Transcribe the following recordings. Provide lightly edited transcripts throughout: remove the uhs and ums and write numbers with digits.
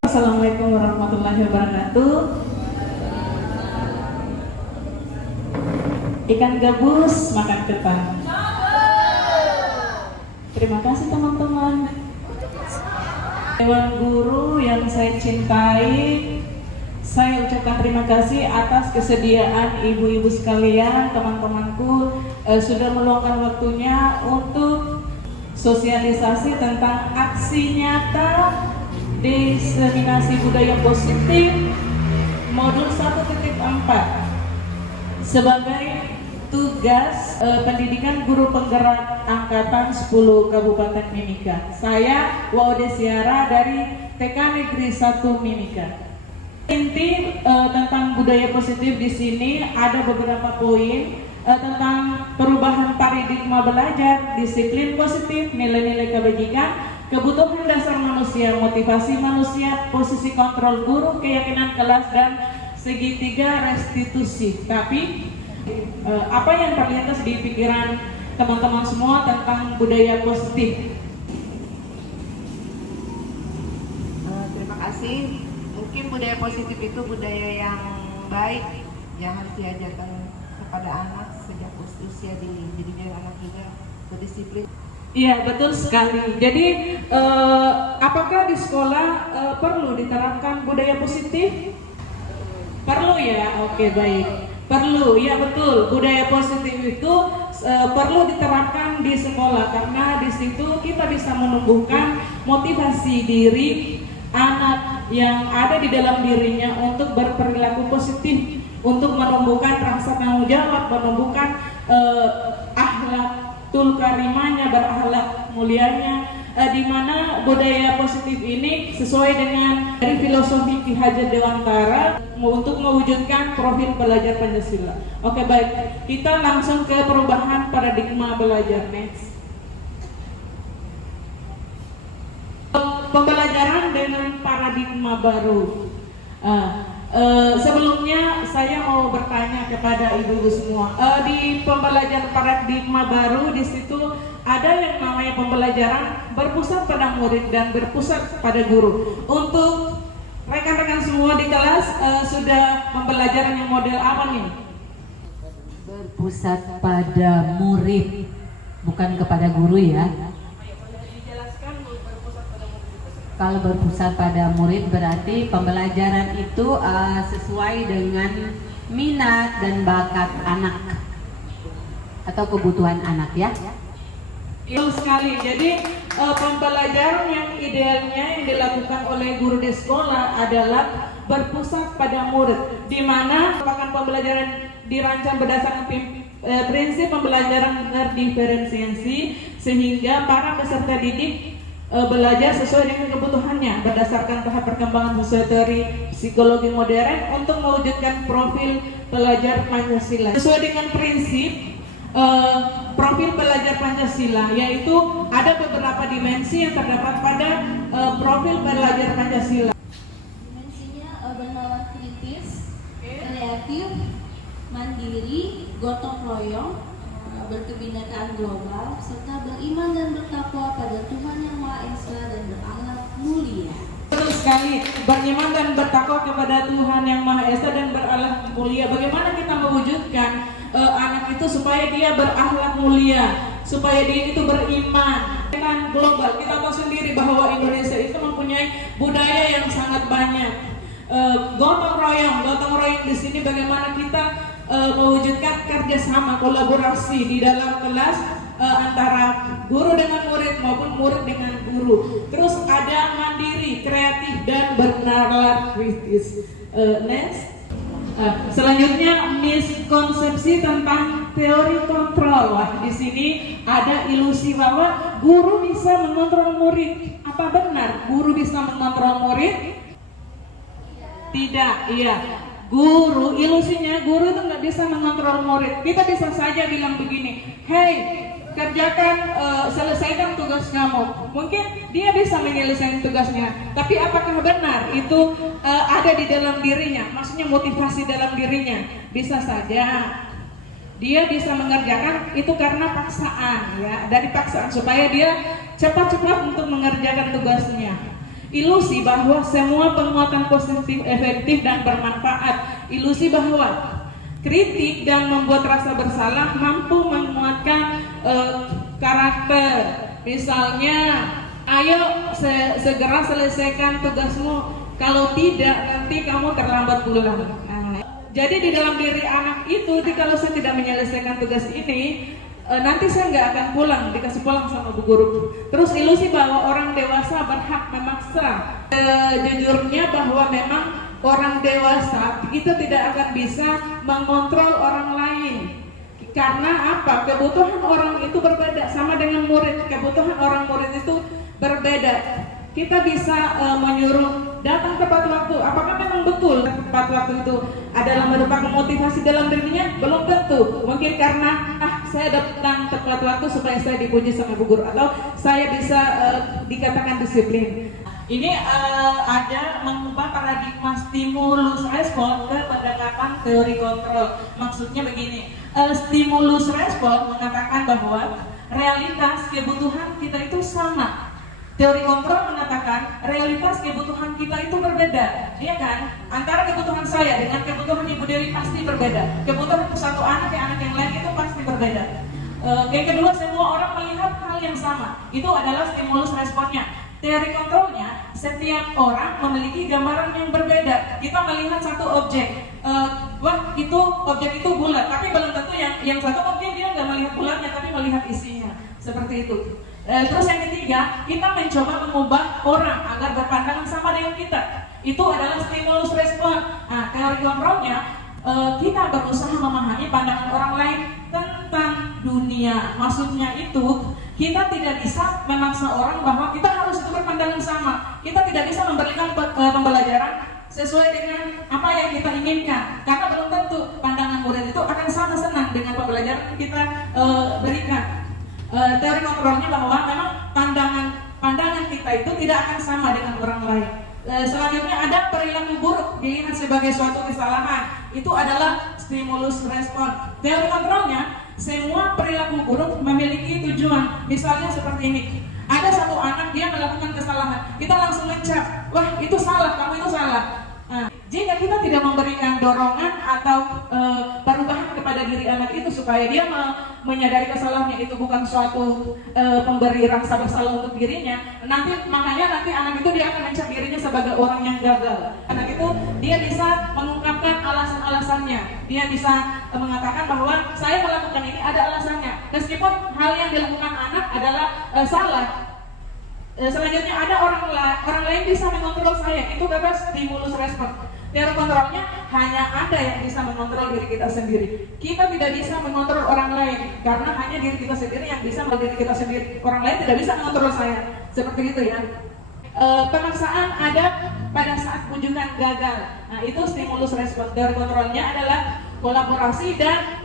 Assalamualaikum warahmatullahi wabarakatuh. Ikan gabus makan ketan. Terima kasih teman-teman. Dewan Guru yang saya cintai, saya ucapkan terima kasih atas kesediaan ibu-ibu sekalian, teman-temanku sudah meluangkan waktunya untuk sosialisasi tentang aksi nyata diseminasi budaya positif modul 1.4 sebagai tugas pendidikan guru penggerak angkatan 10 Kabupaten Mimika. Saya Waudesiara dari TK Negeri 1 Mimika. Inti tentang budaya positif di sini ada beberapa poin tentang perubahan paradigma belajar, disiplin positif, nilai-nilai kebajikan, kebutuhan dasar manusia, motivasi manusia, posisi kontrol guru, keyakinan kelas, dan segitiga restitusi. Tapi apa yang terlintas di pikiran teman-teman semua tentang budaya positif? Terima kasih. Mungkin budaya positif itu budaya yang baik yang harus diajarkan kepada anak sejak usia dini. Jadi biar anak juga berdisiplin. Iya, betul sekali. Jadi apakah di sekolah perlu diterapkan budaya positif? Perlu ya, oke baik. Perlu, ya betul. Budaya positif itu perlu diterapkan di sekolah karena di situ kita bisa menumbuhkan motivasi diri anak yang ada di dalam dirinya untuk berperilaku positif, untuk menumbuhkan rasa tanggung jawab, menumbuhkan akhlakul karimahnya, berakhlak mulianya, di mana budaya positif ini sesuai dengan dari filosofi Ki Hajar Dewantara untuk mewujudkan profil pelajar Pancasila. Oke baik, kita langsung ke perubahan paradigma belajar. Next. Pembelajaran dengan paradigma baru. Sebelumnya saya mau bertanya kepada ibu-ibu semua. Di pembelajaran paradigma baru di situ ada yang namanya pembelajaran berpusat pada murid dan berpusat pada guru. Untuk rekan-rekan semua di kelas sudah pembelajaran yang model apa nih? Berpusat pada murid, bukan kepada guru ya. Kalau berpusat pada murid berarti pembelajaran itu sesuai dengan minat dan bakat anak atau kebutuhan anak ya. Betul sekali. Jadi pembelajaran yang idealnya yang dilakukan oleh guru di sekolah adalah berpusat pada murid, di mana merupakan pembelajaran dirancang berdasarkan prinsip pembelajaran terdiferensiasi sehingga para peserta didik belajar sesuai dengan kebutuhannya berdasarkan tahap perkembangan sesuai teori psikologi modern untuk mewujudkan profil pelajar Pancasila sesuai dengan prinsip profil pelajar Pancasila, yaitu ada beberapa dimensi yang terdapat pada profil pelajar Pancasila. Dimensinya bernalar kritis, kreatif, mandiri, gotong royong, berkebinekaan global, serta beriman dan bertakwa pada Tuhan Yang Maha Esa dan berakhlak mulia. Betul sekali, beriman dan bertakwa kepada Tuhan Yang Maha Esa dan berakhlak mulia. Bagaimana kita mewujudkan anak itu supaya dia berakhlak mulia, supaya dia itu beriman dengan global? Kita tahu sendiri bahwa Indonesia itu mempunyai budaya yang sangat banyak. Gotong royong di sini bagaimana kita mewujudkan kerjasama kolaborasi di dalam kelas antara guru dengan murid maupun murid dengan guru. Terus ada mandiri, kreatif, dan bernalar kritis. Next. Selanjutnya miskonsepsi tentang teori kontrol. Wah, di sini ada ilusi bahwa guru bisa mengontrol murid. Apa benar guru bisa mengontrol murid? Tidak, iya. Guru, ilusinya guru itu nggak bisa mengontrol murid. Kita bisa saja bilang begini, hey, kerjakan, selesaikan tugas kamu. Mungkin dia bisa menyelesaikan tugasnya, tapi apakah benar itu ada di dalam dirinya? Maksudnya motivasi dalam dirinya? Bisa saja. dia bisa mengerjakan itu karena paksaan, ya, dari paksaan supaya dia cepat-cepat untuk mengerjakan tugasnya. Ilusi bahwa semua penguatan positif efektif dan bermanfaat. Ilusi bahwa kritik dan membuat rasa bersalah mampu menguatkan karakter. Misalnya, ayo segera selesaikan tugasmu, kalau tidak nanti kamu terlambat pulang. Nah, jadi di dalam diri anak itu, kalau saya tidak menyelesaikan tugas ini, nanti saya nggak akan pulang, dikasih pulang sama bu guru. Terus ilusi bahwa orang dewasa berhak memaksa. Jujurnya bahwa memang orang dewasa itu tidak akan bisa mengontrol orang lain. Karena apa? Kebutuhan orang itu berbeda, sama dengan murid. Kebutuhan orang murid itu berbeda. Kita bisa menyuruh datang tepat waktu. Apakah memang betul tepat waktu itu adalah merupakan motivasi dalam dirinya? Belum tentu. Mungkin karena saya datang tepat waktu supaya saya dipuji sama bu guru, atau saya bisa dikatakan disiplin. Ini ada mengubah paradigma stimulus respon ke pendekatan teori kontrol. Maksudnya begini, stimulus respon mengatakan bahwa realitas kebutuhan kita itu sama. Teori kontrol mengatakan realitas kebutuhan kita itu berbeda, ya kan? Antara kebutuhan saya dengan kebutuhan Ibu Dewi pasti berbeda. Kebutuhan satu anak ke anak yang lain itu pasti berbeda. Yang kedua, semua orang melihat hal yang sama. Itu adalah stimulus responnya. Teori kontrolnya, setiap orang memiliki gambaran yang berbeda. Kita melihat satu objek, wah itu objek itu bulat, tapi belum tentu yang satu mungkin dia nggak melihat bulatnya, tapi melihat isinya. Seperti itu. Terus yang ketiga, kita mencoba mengubah orang agar berpandangan sama dengan kita. Itu adalah stimulus respon. Nah, teori kontrolnya, kita berusaha memahami pandangan orang lain tentang dunia. Maksudnya itu, kita tidak bisa memaksa orang bahwa kita harus itu berpandangan sama. Kita tidak bisa memberikan pembelajaran sesuai dengan apa yang kita inginkan. Karena belum tentu pandangan murid itu akan sama senang dengan pembelajaran yang kita berikan. Teori kontrolnya bahwa memang pandangan kita itu tidak akan sama dengan orang lain. Selanjutnya ada perilaku buruk dilihat sebagai suatu kesalahan. Itu adalah stimulus respon. Teori kontrolnya, semua perilaku buruk memiliki tujuan. Misalnya seperti ini, ada satu anak dia melakukan kesalahan, kita langsung mencap, wah itu salah, kamu itu salah. Nah, jika kita tidak memberikan dorongan atau perubahan kepada diri anak itu supaya dia menyadari kesalahannya itu bukan suatu pemberi rasa bersalah untuk dirinya, makanya nanti anak itu dia akan mencap dirinya sebagai orang yang gagal. Anak itu dia bisa mengungkapkan alasan-alasannya, dia bisa mengatakan bahwa saya melakukan ini ada alasannya, meskipun hal yang dilakukan anak adalah salah. Selanjutnya ada orang lain bisa mengontrol saya, itu kata stimulus respon. Teori kontrolnya hanya ada yang bisa mengontrol diri kita sendiri. Kita tidak bisa mengontrol orang lain, karena hanya diri kita sendiri yang bisa mengontrol diri kita sendiri. Orang lain tidak bisa mengontrol saya, seperti itu ya. Pemaksaan ada pada saat kunjungan gagal. Nah itu stimulus respon. Teori kontrolnya adalah kolaborasi dan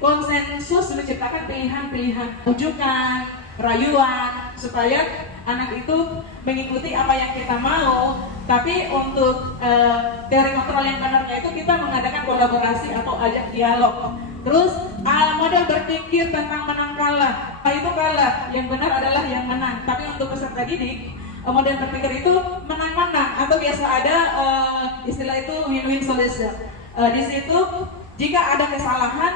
konsensus menciptakan pilihan-pilihan, rujukan, rayuan, supaya anak itu mengikuti apa yang kita mau. Tapi untuk teori kontrol yang benarnya itu kita mengadakan kolaborasi atau ajak dialog. Terus model berpikir tentang menang kalah. Itu kalah, yang benar adalah yang menang. Tapi untuk peserta didik, model berpikir itu menang-menang, atau biasa ada istilah itu win-win solution. Di situ jika ada kesalahan,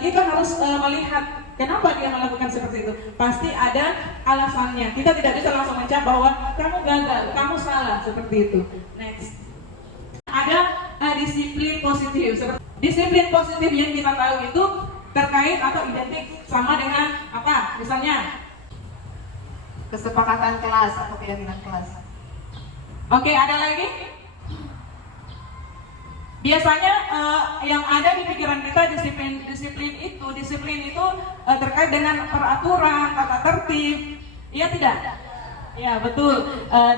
kita harus melihat kenapa dia melakukan seperti itu. Pasti ada alasannya. Kita tidak bisa langsung mencap bahwa kamu gagal, kamu salah, seperti itu. Next. Ada disiplin positif. Disiplin positif yang kita tahu itu terkait atau identik sama dengan apa? Misalnya kesepakatan kelas atau keyakinan kelas. Oke, ada lagi? Biasanya yang ada di pikiran kita disiplin itu terkait dengan peraturan, tata tertib. Iya tidak? Ya betul.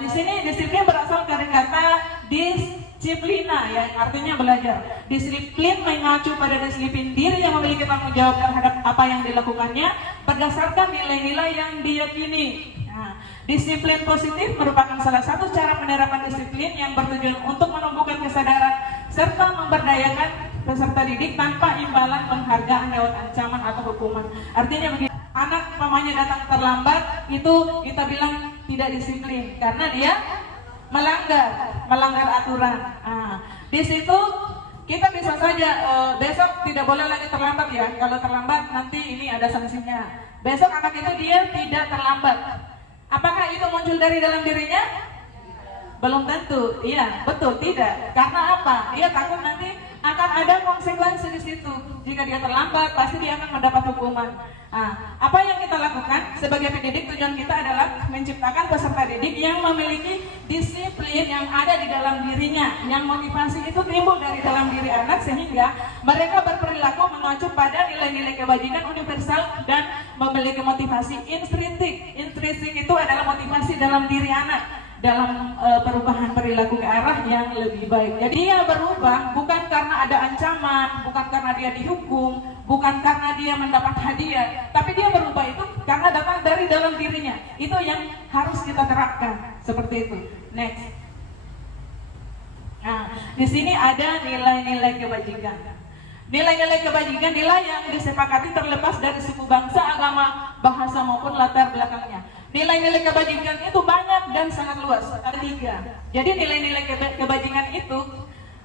Di sini disiplin berasal dari kata disiplina, yang artinya belajar. Disiplin mengacu pada disiplin diri yang memiliki tanggung jawab terhadap apa yang dilakukannya berdasarkan nilai-nilai yang diyakini. Nah, disiplin positif merupakan salah satu cara penerapan disiplin yang bertujuan untuk menumbuhkan kesadaran serta memberdayakan peserta didik tanpa imbalan penghargaan lewat ancaman atau hukuman. Artinya begini, anak mamanya datang terlambat itu kita bilang tidak disiplin karena dia melanggar aturan. Di situ kita bisa saja besok tidak boleh lagi terlambat ya. Kalau terlambat nanti ini ada sanksinya. Besok anak itu dia tidak terlambat. Apakah itu muncul dari dalam dirinya? Belum tentu. Iya, betul tidak. Karena apa? Dia takut nanti akan ada konsekuensi di situ. Jika dia terlambat, pasti dia akan mendapat hukuman. Apa yang kita lakukan sebagai pendidik, tujuan kita adalah menciptakan peserta didik yang memiliki disiplin yang ada di dalam dirinya, yang motivasi itu timbul dari dalam diri anak sehingga mereka berperilaku mengacu pada nilai-nilai kebajikan universal dan memiliki motivasi intrinsik. Intrinsik itu adalah motivasi dalam diri anak dalam perubahan perilaku ke arah yang lebih baik. Jadi dia berubah bukan karena ada ancaman, bukan karena dia dihukum, bukan karena dia mendapat hadiah, tapi dia berubah itu karena datang dari dalam dirinya. Itu yang harus kita terapkan seperti itu. Next. Nah, di sini ada nilai-nilai kebajikan. Nilai-nilai kebajikan, nilai yang disepakati terlepas dari suku, bangsa, agama, bahasa maupun latar belakangnya. Nilai-nilai kebajikan itu banyak dan sangat luas, ada 3. Jadi nilai-nilai kebajikan itu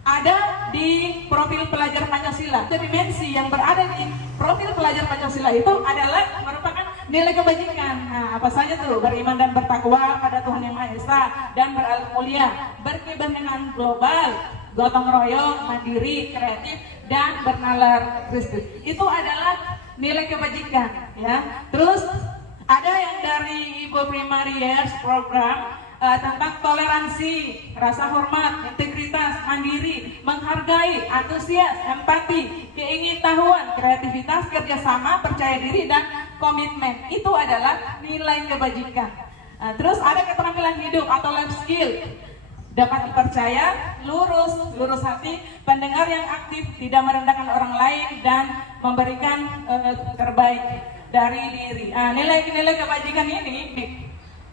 ada di profil pelajar Pancasila. Dimensi yang berada di profil pelajar Pancasila itu adalah merupakan nilai kebajikan. Apa saja tuh? Beriman dan bertakwa pada Tuhan Yang Maha Esa dan berakhlak mulia, berkebenangan global, gotong royong, mandiri, kreatif, dan bernalar Kristus. Itu adalah nilai kebajikan, ya. Terus ada yang dari Ibu Primariers program tentang toleransi, rasa hormat, integritas, mandiri, menghargai, antusias, empati, keingintahuan, kreativitas, kerjasama, percaya diri, dan komitmen. Itu adalah nilai kebajikan. Terus ada keterampilan hidup atau life skill. Dapat dipercaya, lurus hati, pendengar yang aktif, tidak merendahkan orang lain, dan memberikan terbaik dari diri. Nilai-nilai kebajikan ini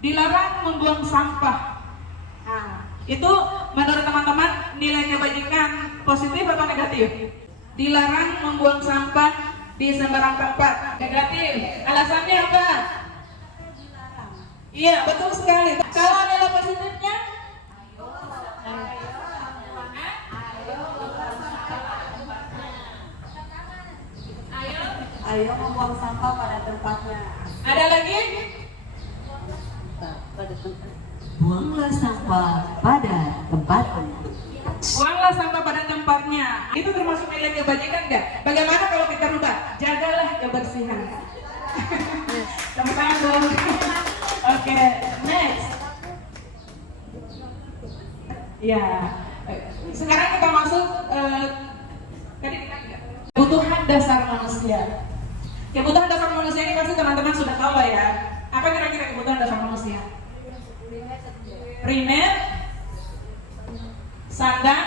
dilarang membuang sampah. Itu menurut teman-teman nilai kebajikan positif atau negatif? Dilarang membuang sampah di sembarang tempat. Negatif. Alasannya apa? Iya, betul sekali. Kalau nilai positifnya? Ayo membuang sampah pada tempatnya. Ada lagi? Buanglah sampah pada tempatnya. Buanglah sampah pada tempatnya. Itu termasuk nilai kebajikan nggak? Bagaimana kalau kita rubah? Jagalah kebersihan. Tepuk tangan dong. Oke, next. Ya, sekarang kita masuk tadi kebutuhan dasar manusia. Kebutuhan dasar manusia ini pasti teman-teman sudah tahu lah ya. Apa kira-kira kebutuhan dasar manusia? Primer, sandang,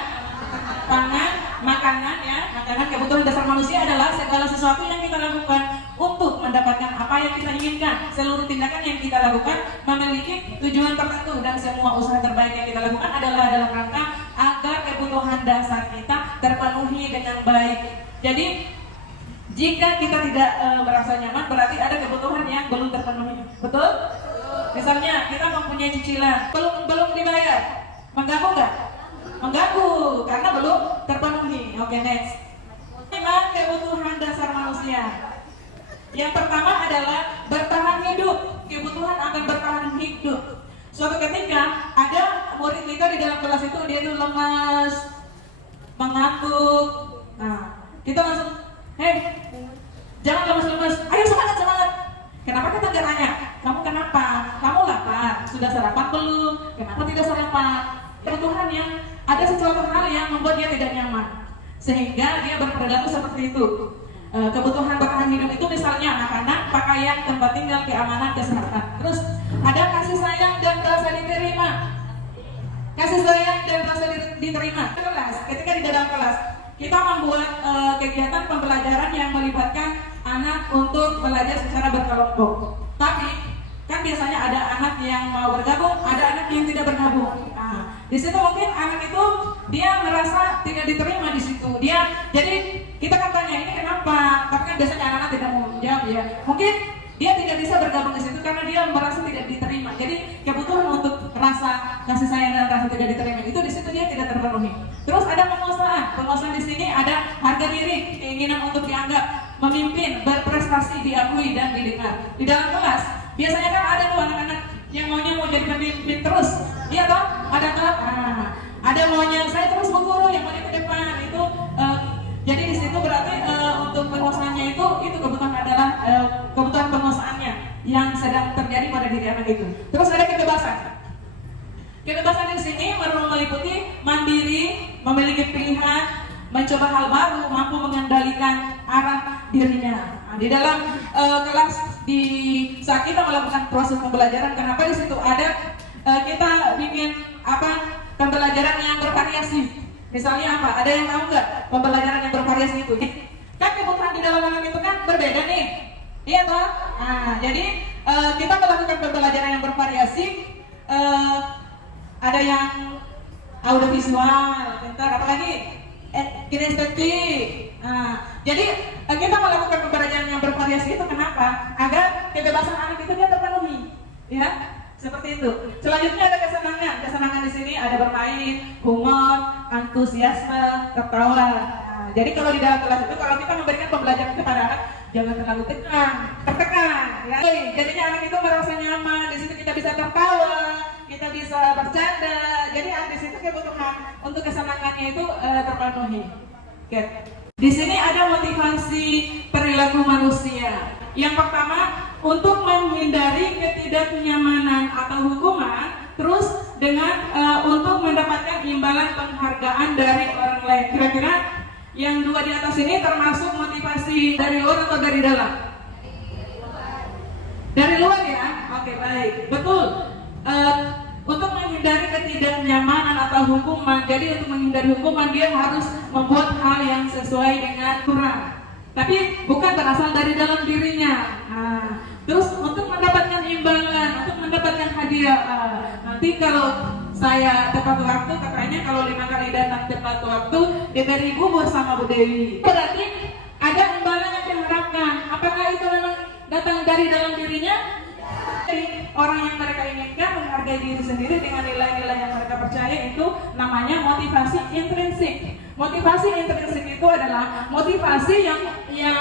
pangan, makanan ya. Makanan, kebutuhan dasar manusia adalah segala sesuatu yang kita lakukan untuk mendapatkan apa yang kita inginkan. Seluruh tindakan yang kita lakukan memiliki tujuan tertentu dan semua usaha terbaik yang kita lakukan adalah dalam rangka agar kebutuhan dasar kita terpenuhi dengan baik. Jadi jika kita tidak merasa nyaman, berarti ada kebutuhan yang belum terpenuhi. Betul? Misalnya kita mempunyai cicilan belum dibayar, mengganggu nggak? Mengganggu karena belum terpenuhi. Oke, next. 5 kebutuhan dasar manusia. Yang pertama adalah bertahan hidup. Kebutuhan akan bertahan hidup. Suatu ketika ada murid kita di dalam kelas itu dia tuh lemas, mengantuk. Kita langsung, jangan lemas-lemas, ayo semangat. Kenapa kita nggak nanya, kamu kenapa? Kamu lapar? Sudah sarapan belum? Kenapa tidak sarapan? Kebutuhan yang ada sesuatu hal yang membuat dia tidak nyaman, sehingga dia berperilaku seperti itu. Kebutuhan bertahan hidup itu misalnya makanan, pakaian, tempat tinggal, keamanan, kesehatan. Terus ada kasih sayang dan rasa diterima. Kasih sayang dan rasa diterima. Ketika di dalam kelas kita membuat kegiatan pembelajaran yang melibatkan anak untuk belajar secara berkelompok. Tapi kan kan biasanya ada anak yang mau bergabung, ada anak yang tidak bergabung. Di situ mungkin anak itu dia merasa tidak diterima di situ. Jadi kita kan tanya ini kenapa? Tapi kan biasanya anak-anak tidak mau menjawab ya. Mungkin dia tidak bisa bergabung di situ karena dia merasa tidak diterima. Jadi kebutuhan untuk rasa kasih sayang dan rasa tidak diterima itu di situ dia tidak terpenuhi. Terus ada penguasaan. Penguasaan di sini ada harga diri, keinginan untuk dianggap, memimpin, berprestasi, diakui dan didengar. Di dalam kelas biasanya kan ada tuh anak-anak yang maunya mau jadi pemimpin terus, iya toh? Ada toh? Ada maunya saya terus mengguru yang maunya ke depan itu. Jadi di situ berarti untuk penguasaannya itu kebutuhan adalah kebutuhan penguasaannya yang sedang terjadi pada diri anak itu. Terus ada kebebasan. Kebebasan di sini meliputi mandiri, memiliki pilihan, mencoba hal baru, mampu mengendalikan arah dirinya. Di dalam kelas saat kita melakukan proses pembelajaran, kenapa di situ ada kita bikin pembelajaran yang bervariasi. Misalnya apa? Ada yang tahu nggak pembelajaran yang bervariasi itu? Kan kebutuhan di dalam anak itu kan berbeda nih, iya toh? Jadi kita melakukan pembelajaran yang bervariasi. Ada yang audiovisual, pintar, apalagi kinestetik. Jadi kita melakukan pembelajaran yang bervariasi itu kenapa? Agar kebebasan anak itu dia terpenuhi, ya seperti itu. Selanjutnya ada kesenangan. Kesenangan di sini ada bermain, humor, antusiasme, tertawa. Jadi kalau di dalam kelas itu kalau kita memberikan pembelajaran kepada anak jangan terlalu tertekan, ya. Jadinya anak itu merasa nyaman. Di situ kita bisa tertawa, kita bisa bercanda. Jadi di situ kebutuhan untuk kesenangannya itu terpenuhi. Oke. Di sini ada motivasi perilaku manusia. Yang pertama, untuk menghindari ketidaknyamanan atau hukuman, terus dengan untuk mendapatkan imbalan penghargaan dari orang lain. Kira-kira yang dua di atas ini termasuk motivasi dari luar atau dari dalam? Dari luar ya? Oke, baik. Betul. Untuk menghindari ketidaknyamanan atau hukuman, jadi untuk menghindari hukuman dia harus membuat hal yang sesuai dengan aturan. Tapi bukan berasal dari dalam dirinya. Terus untuk mendapatkan imbalan, untuk mendapatkan hadiah. Nanti kalau saya tepat waktu, katanya kalau 5 kali datang tepat waktu diberi bubur sama Bu Dewi. Berarti ada imbalan yang diharapkan. Apakah itu memang datang dari dalam dirinya? Jadi orang yang mereka inginkan menghargai diri sendiri dengan nilai-nilai yang mereka percaya itu namanya motivasi intrinsik. Motivasi intrinsik itu adalah motivasi yang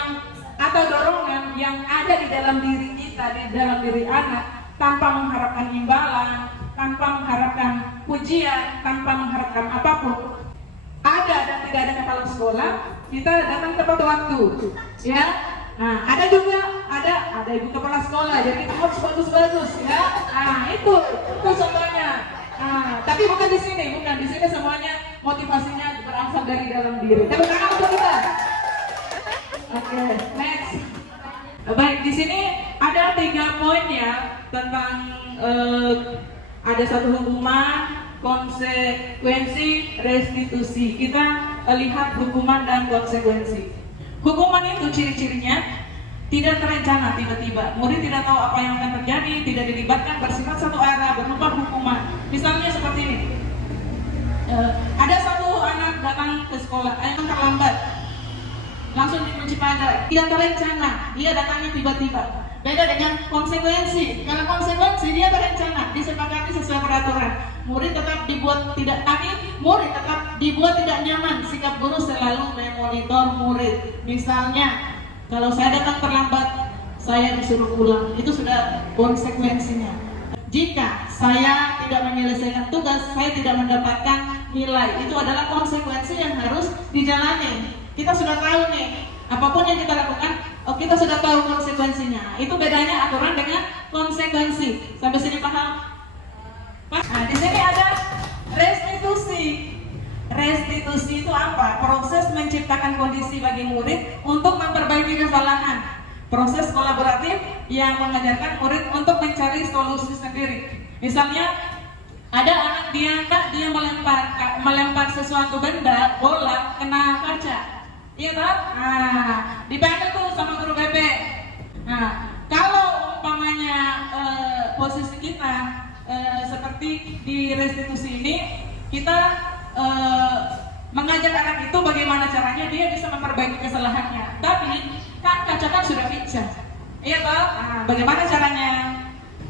atau dorongan yang ada di dalam diri kita, di dalam diri anak, tanpa mengharapkan imbalan, tanpa mengharapkan pujian, tanpa mengharapkan apapun. Ada dan tidak ada kepala sekolah, kita datang tepat waktu, ya. Nah, ada juga ada ibu kepala sekolah, jadi kita harus bagus-bagus, ya. Itu contohnya. Tapi bukan di sini semuanya motivasinya berasal dari dalam diri. Tepuk tangan untuk kita. Oke, next. Baik, di sini ada 3 poin ya tentang ada satu hukuman, konsekuensi, restitusi. Kita lihat hukuman dan konsekuensi. Hukuman itu ciri-cirinya tidak terencana tiba-tiba. Murid tidak tahu apa yang akan terjadi, tidak dilibatkan, bersifat satu arah, berupa hukuman. Misalnya seperti ini. Ada satu anak datang ke sekolah, yang terlambat, langsung dikunci pagar. Tidak terencana, dia datangnya tiba-tiba. Beda dengan konsekuensi. Kalau konsekuensi dia berencana, disepakati sesuai peraturan. Murid tetap dibuat tidak nyaman. Sikap guru selalu memonitor murid. Misalnya, kalau saya datang terlambat, saya disuruh pulang. Itu sudah konsekuensinya. Jika saya tidak menyelesaikan tugas, saya tidak mendapatkan nilai. Itu adalah konsekuensi yang harus dijalani. Kita sudah tahu nih, apapun yang kita lakukan, kita sudah tahu konsekuensinya. Itu bedanya aturan dengan konsekuensi. Sampai sini paham? Nah, di sini ada restitusi. Restitusi itu apa? Proses menciptakan kondisi bagi murid untuk memperbaiki kesalahan. Proses kolaboratif yang mengajarkan murid untuk mencari solusi sendiri. Misalnya, ada anak dia melempar sesuatu benda, bola, kena kaca. Iya kan? Dipanggil tuh sama guru BP. Nah, kalau umpamanya posisi kita seperti di restitusi ini, kita mengajak anak itu bagaimana caranya dia bisa memperbaiki kesalahannya. Tapi kan kaca kan sudah pecah, iya toh? Nah, bagaimana caranya?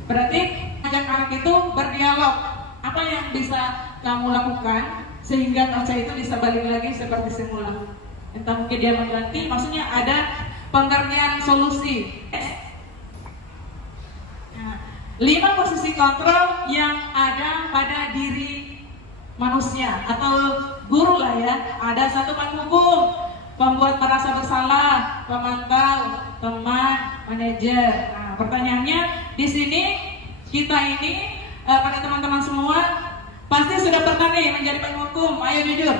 Berarti ajak anak itu berdialog. Apa yang bisa kamu lakukan sehingga kaca itu bisa balik lagi seperti semula? Entah mungkin dia mengganti, maksudnya ada pengertian solusi. 5 posisi kontrol yang ada pada diri manusia atau guru lah ya. Ada 1 penghukum, pembuat merasa bersalah, pemantau, teman, manajer. Nah, pertanyaannya di sini kita ini pada teman-teman semua pasti sudah pernah nih menjadi penghukum. Ayo jujur.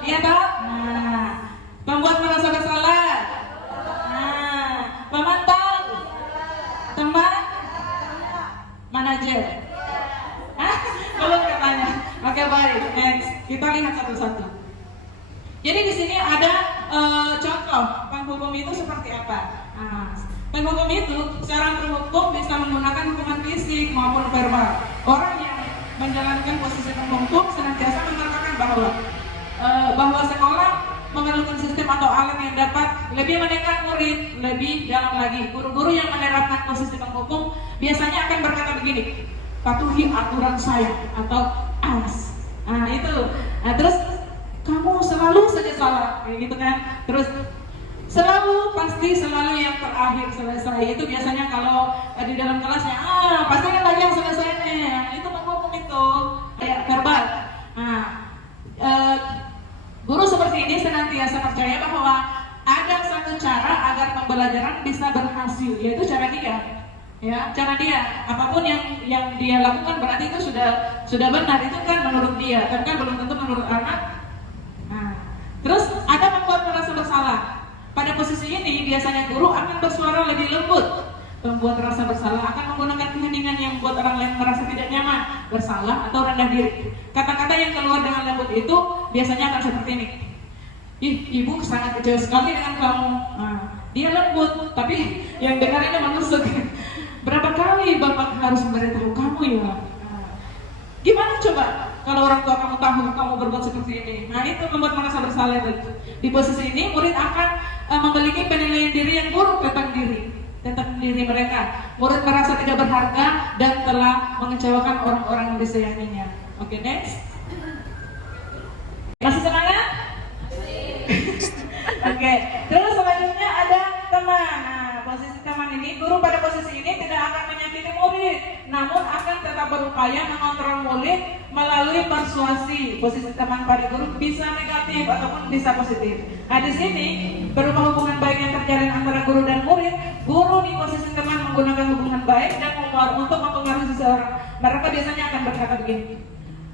Iya toh? Nah, pembuat merasa bersalah. Nah, pemantau, teman, manajer. Belum katanya. Oke, baik. Next, kita lihat satu-satu. Jadi di sini ada contoh penghukum itu seperti apa. Penghukum itu secara terhukum bisa menggunakan hukuman fisik maupun verbal. Orang yang menjalankan posisi penghukum senantiasa mengatakan bahwa sekolah memerlukan sistem atau alat yang dapat lebih menekan murid lebih dalam lagi. Guru-guru yang menerapkan posisi penghukum biasanya akan berkata begini, patuhi aturan saya atau awas. Nah itu. Nah terus kamu selalu saja salah, kayak gitu kan. Terus selalu yang terakhir selesai. Itu biasanya kalau di dalam kelasnya, pasti kan lagi yang selesai nih. Itu penghukum itu kayak verbal. Nah, guru seperti ini senantiasa percaya bahwa ada satu cara agar pembelajaran bisa berhasil, yaitu cara dia. Ya, cara dia. Apapun yang dia lakukan berarti itu sudah benar. Itu kan menurut dia, tapi kan belum tentu menurut anak. Nah, terus ada membuat merasa bersalah. Pada posisi ini biasanya guru akan bersuara lebih lembut. Pembuat rasa bersalah akan menggunakan keheningan yang membuat orang lain merasa tidak nyaman, bersalah atau rendah diri. Kata-kata yang keluar dengan lembut itu biasanya akan seperti ini. Ih, ibu sangat kecewa sekali dengan kamu. Nah, dia lembut, tapi yang dengar ini menusuk. Berapa kali bapak harus memberitahu kamu ya? Gimana coba kalau orang tua kamu tahu kamu berbuat seperti ini? Nah itu membuat merasa bersalah. Di posisi ini murid akan memiliki penilaian diri yang buruk tentang diri mereka. Murid merasa tidak berharga dan telah mengecewakan orang-orang yang disayanginya. Oke, next. Masih semangat? Oke, terus selanjutnya ada teman. Nah, posisi teman ini, guru pada posisi ini tidak akan menyakiti murid, namun akan tetap berupaya mengontrol murid melalui persuasi. Posisi teman pada guru bisa negatif ataupun bisa positif. Nah, di sini berupa hubungan baik yang terjalin antara guru dan murid. Guru di posisi teman menggunakan hubungan baik dan humor untuk mempengaruhi seseorang. Mereka biasanya akan berkata begini,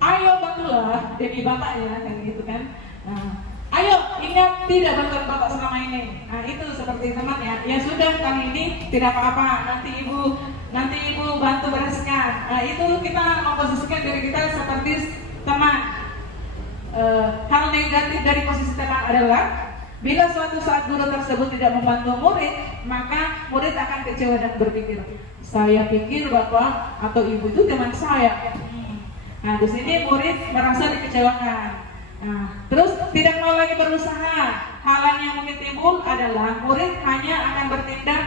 ayo bantulah demi bapak ya, kayak gitu kan. Nah, ayo ingat tidak bantuan bapak selama ini. Nah itu seperti teman ya. Ya sudah kali ini tidak apa-apa. Nanti ibu bantu bereskan. Nah itu kita memposisikan diri kita seperti teman. Hal negatif dari posisi teman adalah bila suatu saat guru tersebut tidak membantu murid, maka murid akan kecewa dan berpikir, saya pikir bapak atau ibu itu teman saya. Nah di sini murid merasa dikecewakan. Nah, terus tidak mau lagi berusaha. Hal yang mungkin timbul adalah murid hanya akan bertindak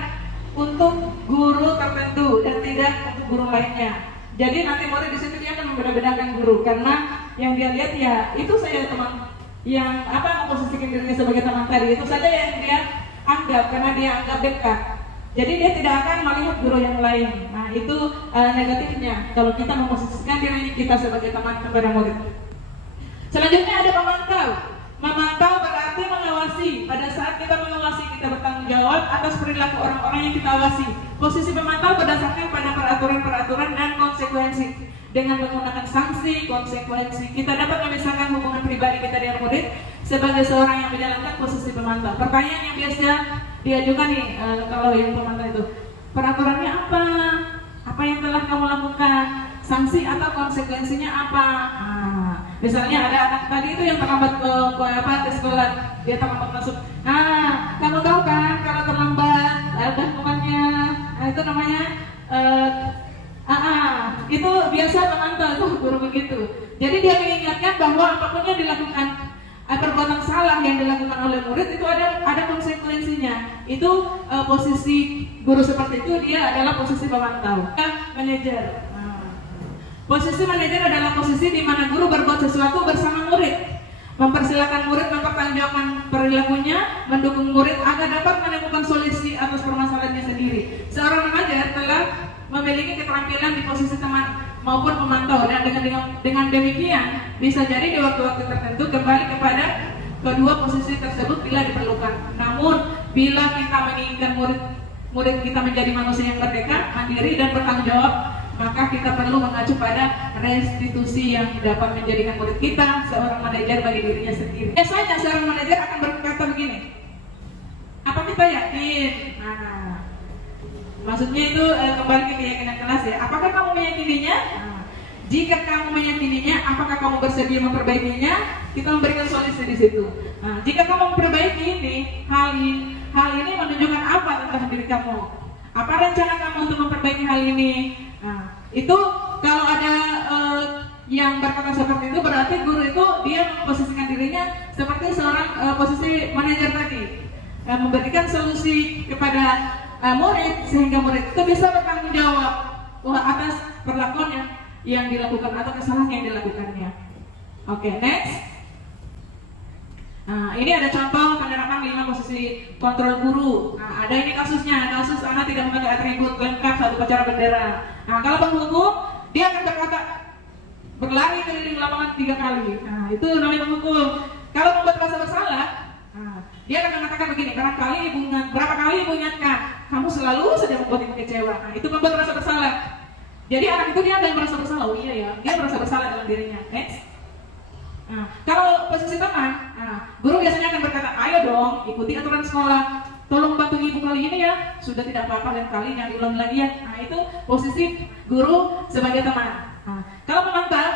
untuk guru tertentu dan tidak untuk guru lainnya. Jadi nanti murid di situ dia akan membeda-bedakan guru karena yang dia lihat ya itu saja teman yang memposisikan dirinya sebagai teman tadi, itu saja yang dia anggap karena dia anggap dekat. Jadi dia tidak akan melihat guru yang lain. Nah itu negatifnya kalau kita memposisikan diri kita sebagai teman kepada murid. Selanjutnya ada pemantau. Memantau berarti mengawasi. Pada saat kita mengawasi, kita bertanggung jawab atas perilaku orang-orang yang kita awasi. Posisi pemantau berdasarkan pada peraturan-peraturan dan konsekuensi. Dengan menggunakan sanksi, konsekuensi, kita dapat memisahkan hubungan pribadi kita dengan murid sebagai seorang yang menjalankan posisi pemantau. Pertanyaan yang biasa diajukan nih kalau yang pemantau itu, peraturannya apa? Apa yang telah kamu lakukan? Sanksi atau konsekuensinya apa? Misalnya ada anak tadi itu yang terlambat ke sekolah, dia terlambat masuk. Nah, kamu tahu kan kalau terlambat ada hukumannya. Nah, itu namanya biasa memantau tuh guru begitu. Jadi dia mengingatkan bahwa apapun yang dilakukan, perbuatan salah yang dilakukan oleh murid itu ada konsekuensinya. Itu posisi guru seperti itu dia adalah posisi pemantau. Manajer. Posisi manajer adalah posisi di mana guru berbuat sesuatu bersama murid, mempersilakan murid mempertanggungjawabkan perilakunya, mendukung murid agar dapat menemukan solusi atas permasalahannya sendiri. Seorang manajer telah memiliki keterampilan di posisi teman maupun pemantau, dan dengan demikian bisa jadi di waktu-waktu tertentu kembali kepada kedua posisi tersebut bila diperlukan. Namun bila kita menginginkan murid kita menjadi manusia yang merdeka, mandiri dan bertanggung jawab, maka kita perlu mengacu pada restitusi yang dapat menjadikan murid kita seorang manajer bagi dirinya sendiri. Biasanya seorang manajer akan berkata begini, apa kita yakin? Maksudnya itu kembali ke keyakinan kelas ya. Apakah kamu meyakininya? Jika kamu meyakininya, apakah kamu bersedia memperbaikinya? Kita memberikan solusi di situ. Jika kamu memperbaiki hal ini menunjukkan apa tentang diri kamu? Apa rencana kamu untuk memperbaiki hal ini? Itu kalau ada yang berkata seperti itu, berarti guru itu dia memposisikan dirinya seperti seorang posisi manajer tadi, memberikan solusi kepada murid sehingga murid itu bisa bertanggung jawab atas perlakuan yang dilakukan atau kesalahan yang dilakukannya. Oke, next. Ini ada contoh penerapan 5 posisi kontrol guru. Ada ini kasusnya, kasus anak tidak memakai atribut lengkap saat upacara bendera. Kalau penghukum, dia akan berkata berlari keliling lapangan 3 kali. Itu namanya penghukum. Kalau membuat rasa bersalah, dia akan mengatakan begini, berapa kali ibu ingatkan, kamu selalu saja membuat ibu kecewa. Itu membuat rasa bersalah. Jadi anak itu dia ada yang merasa bersalah. Oh iya ya, dia merasa bersalah dalam dirinya. Next. Kalau posisi teman, guru biasanya akan berkata, ayo dong, ikuti aturan sekolah, tolong bantu ibu kali ini ya, sudah tidak apa-apa lain kali, jangan diulang lagi ya. Itu posisi guru sebagai teman. Kalau pemantau,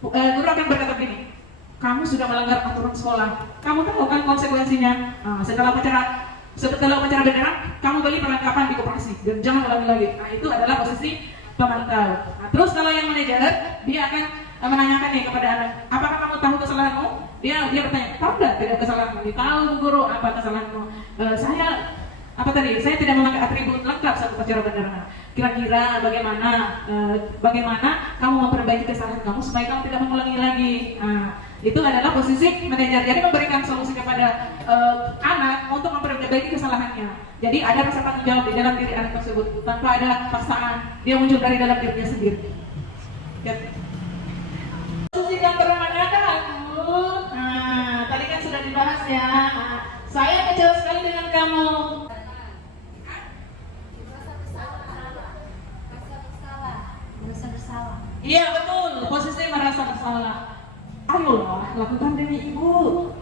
guru akan berkata begini, kamu sudah melanggar aturan sekolah, kamu tahu kan konsekuensinya. Setelah upacara bendera, kamu beli perlengkapan di koperasi dan jangan ulangi lagi. Itu adalah posisi pemantau. Terus kalau yang manajer, dia akan menanyakan nih kepada anak, apakah kamu tahu kesalahanmu? Dia bertanya, tahu nggak tidak kesalahanmu? Tahu guru, apa kesalahanmu? Saya tidak memakai atribut lengkap saat upacara bendera. Kira-kira bagaimana kamu memperbaiki kesalahan kamu supaya kamu tidak mengulangi lagi? Itu adalah posisi manajer. Jadi memberikan solusi kepada anak untuk memperbaiki kesalahannya. Jadi ada rasa tanggung jawab di dalam diri anak tersebut tanpa ada paksaan. Dia muncul dari dalam dirinya sendiri. Posisi yang bermanfaat aku. Tadi kan sudah dibahas ya. Saya kecewa sekali dengan kamu. Merasa bersalah. Iya betul, posisi merasa bersalah. Ayolah, lakukan demi ibu.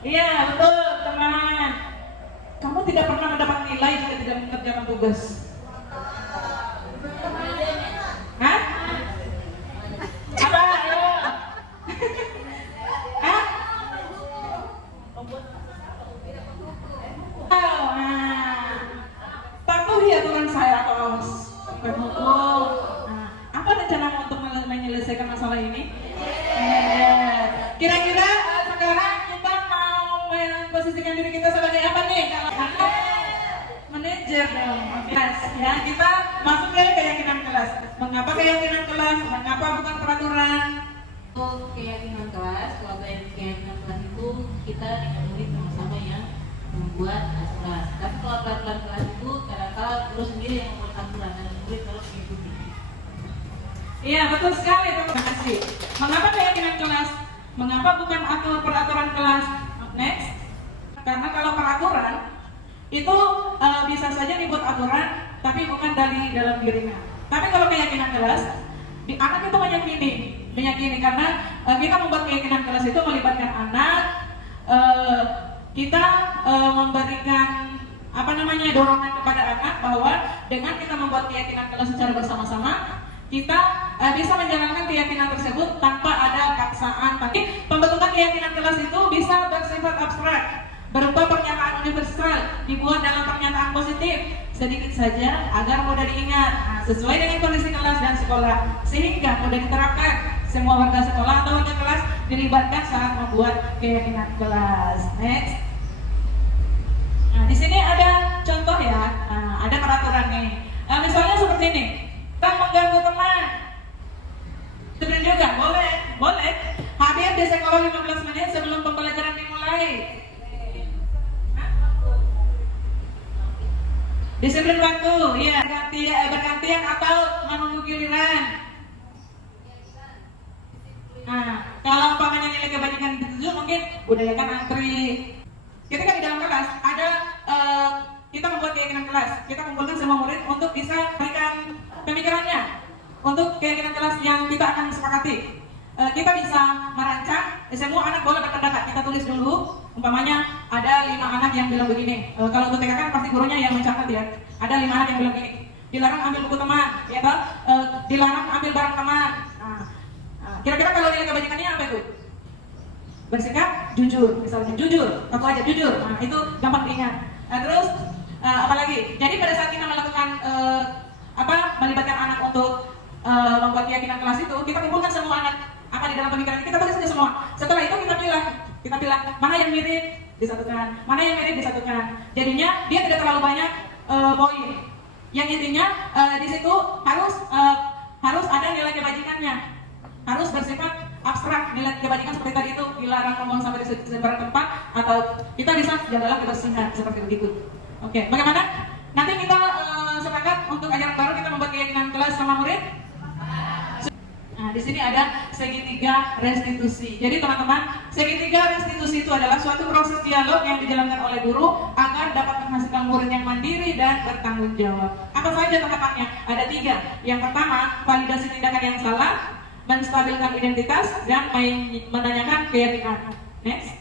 Iya betul teman. Kamu tidak pernah mendapat nilai jika tidak mengerjakan tugas. Hah? Apa? Ayo. Hah? Patuhi aturan saya atau berhukum. Apa rencanamu untuk menyelesaikan masalah ini? Kira-kira sekarang kita mau memposisikan diri kita sebagai apa nih? Manajer dong. Kelas ya, kita masuk ke keyakinan kelas. Mengapa keyakinan kelas? Mengapa bukan peraturan? Untuk keyakinan kelas, kalau keyakinan kelas itu kita dengan murid sama-sama yang membuat kelas. Tapi kalau peraturan kelas itu kadang-kala guru sendiri yang membuat aturan dan murid kalau mengikuti. Iya betul sekali, terima kasih. Mengapa keyakinan kelas? Mengapa bukan peraturan kelas? Next. Karena kalau peraturan itu bisa saja dibuat aturan, tapi bukan dari dalam dirinya. Tapi kalau keyakinan kelas, anak itu meyakini karena kita membuat keyakinan kelas itu melibatkan anak, kita memberikan dorongan kepada anak bahwa dengan kita membuat keyakinan kelas secara bersama-sama, kita bisa menjalankan keyakinan tersebut tanpa ada paksaan. Tapi pembentukan keyakinan kelas itu bisa bersifat abstrak, berupa pernyataan universal dibuat dalam pernyataan positif sedikit saja agar mudah diingat, sesuai dengan kondisi kelas dan sekolah sehingga mudah diterapkan. Semua warga sekolah atau warga kelas dilibatkan saat membuat keyakinan kelas. Next. Nah, di sini ada contoh ya, ada peraturan nih. Misalnya seperti ini, tak mengganggu teman. Sebenarnya juga boleh. Hadir di sekolah 15 menit sebelum pembelajaran dimulai. Disiplin waktu, ya, bergantian atau menunggu giliran. Nah, kalau umpamanya nilai kebanyakan dituju, mungkin budayakan antri. Ketika di dalam kelas ada kita membuat keyakinan kelas, kita kumpulkan semua murid untuk bisa berikan pemikirannya untuk keyakinan kelas yang kita akan sepakati. Kita bisa merancang, semua anak boleh berpendapat. Kita tulis dulu, umpamanya ada 5 anak yang bilang begini. Kalau untuk TK kan pasti gurunya yang mencatat ya. Ada 5 anak yang bilang begini. Dilarang ambil buku teman, ya toh? Dilarang ambil barang teman. Kira-kira kalau nilai kebanyakannya apa itu? Bersikap jujur, misalnya jujur, aku aja jujur. Nah, itu gampang diingat. Terus apalagi? Jadi pada saat kita melakukan melibatkan anak untuk membuat keyakinan kelas itu, kita kumpulkan semua anak apa di dalam pemikiran kita tulis saja semua. Setelah itu kita pilih mana yang mirip disatukan, mana yang mirip disatukan. Jadinya dia tidak terlalu banyak poin. Yang intinya di situ harus ada nilai kebajikannya, harus bersifat abstrak. Nilai kebajikan seperti tadi itu dilarang ngomong sampai di sebarang tempat, atau kita bisa jagalah kebersihan seperti begitu. Oke, bagaimana? Nanti kita sepakat untuk ajaran baru kita membuat keyakinan kelas sama murid. Nah, di sini ada segitiga restitusi. Jadi teman-teman, segitiga restitusi itu adalah suatu proses dialog yang dijalankan oleh guru agar dapat menghasilkan murid yang mandiri dan bertanggung jawab. Apa saja tahapannya? Ada 3. Yang pertama, validasi tindakan yang salah, menstabilkan identitas, dan menanyakan keyakinan. Next.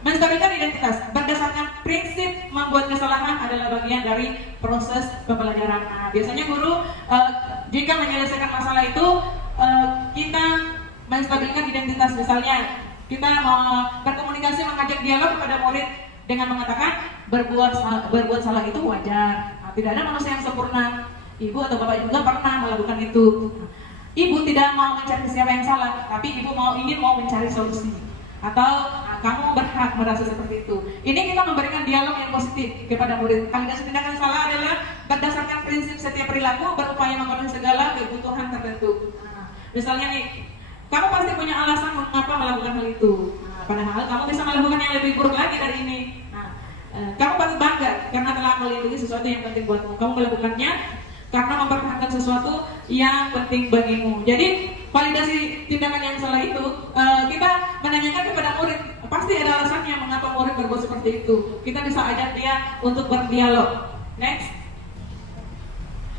Menstabilkan identitas berdasarkan prinsip membuat kesalahan adalah bagian dari proses pembelajaran. Nah, biasanya guru jika menyelesaikan masalah itu kita menstabilkan identitas. Misalnya kita mau berkomunikasi, mengajak dialog kepada murid dengan mengatakan berbuat salah itu wajar. Nah, tidak ada manusia yang sempurna. Ibu atau bapak juga pernah melakukan itu. Ibu tidak mau mencari siapa yang salah, tapi ibu ingin mencari solusi. Atau kamu berhak merasa seperti itu. Ini kita memberikan dialog yang positif kepada murid. Validasi tindakan salah adalah berdasarkan prinsip setiap perilaku berupaya memenuhi segala kebutuhan tertentu. Misalnya nih, kamu pasti punya alasan mengapa melakukan hal itu. Padahal kamu bisa melakukan yang lebih buruk lagi dari ini. Kamu pasti bangga karena telah melindungi sesuatu yang penting buatmu. Kamu melakukannya karena mempertahankan sesuatu yang penting bagimu. Jadi validasi tindakan yang salah itu kita menanyakan kepada murid, pasti ada alasannya mengapa murid berbuat seperti itu. Kita bisa ajak dia untuk berdialog. Next.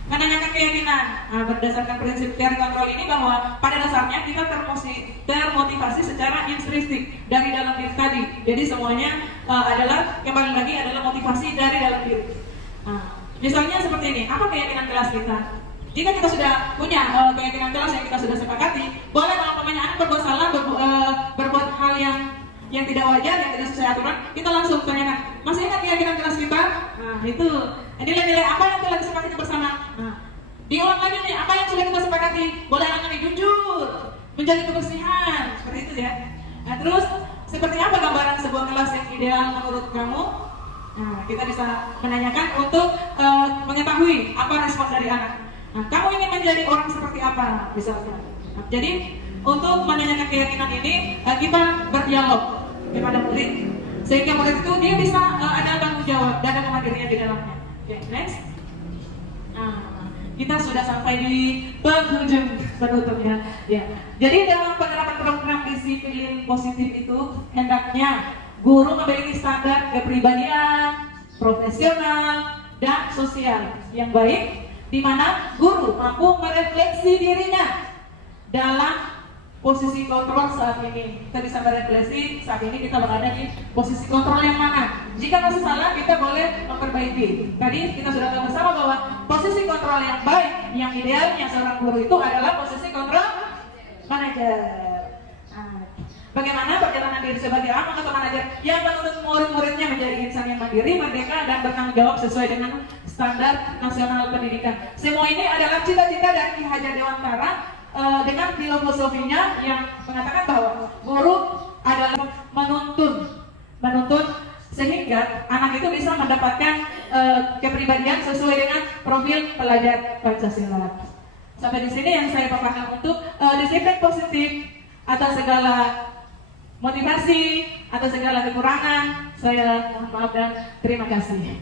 Menanyakan keyakinan. Berdasarkan prinsip teori kontrol ini bahwa pada dasarnya kita termotivasi secara intrinsik dari dalam diri tadi. Jadi semuanya adalah kembali lagi adalah motivasi dari dalam diri. Misalnya seperti ini, apa keyakinan kelas kita? Jika kita sudah punya keyakinan kelas yang kita sudah sepakati, boleh kalau umpamanya anak berbuat salah, berbuat hal yang tidak wajar, yang tidak sesuai aturan, kita langsung tanyakan, masih ingat keyakinan kelas kita? Nah, itu nilai-nilai apa yang telah disepakati bersama? Diulang lagi nih, apa yang sudah kita sepakati? Boleh anaknya jujur, menjaga kebersihan, seperti itu ya. Nah, terus seperti apa gambaran sebuah kelas yang ideal menurut kamu? Nah, kita bisa menanyakan untuk mengetahui apa respon dari anak. Nah, kamu ingin menjadi orang seperti apa misalnya? Nah, jadi untuk menanyakan keyakinan ini kita berdialog kepada murid sehingga murid itu dia bisa ada tanggung jawab dan ada kemandirian di dalamnya. Oke, next. Nah, kita sudah sampai di penghujung penutupnya. Ya. Jadi dalam penerapan program disiplin positif itu hendaknya guru memiliki standar kepribadian, profesional, dan sosial yang baik, di mana guru mampu merefleksi dirinya dalam posisi kontrol saat ini. Kita bisa merefleksi saat ini kita berada di posisi kontrol yang mana. Jika masih salah, kita boleh memperbaiki. Tadi kita sudah tahu bersama bahwa posisi kontrol yang baik, yang idealnya seorang guru itu adalah posisi kontrol manajer. Bagaimana perjalanan diri sebagai anak atau manajer yang menuntut murid-muridnya menjadi insan yang mandiri, merdeka, dan bertanggung jawab sesuai dengan standar nasional pendidikan. Semua ini adalah cita-cita dari Ki Hajar Dewantara dengan filosofinya yang mengatakan bahwa guru adalah menuntun sehingga anak itu bisa mendapatkan kepribadian sesuai dengan profil pelajar Pancasila. Sampai di sini yang saya paparkan untuk disiplin positif atas segala motivasi, atas segala kekurangan. Saya mohon maaf dan terima kasih.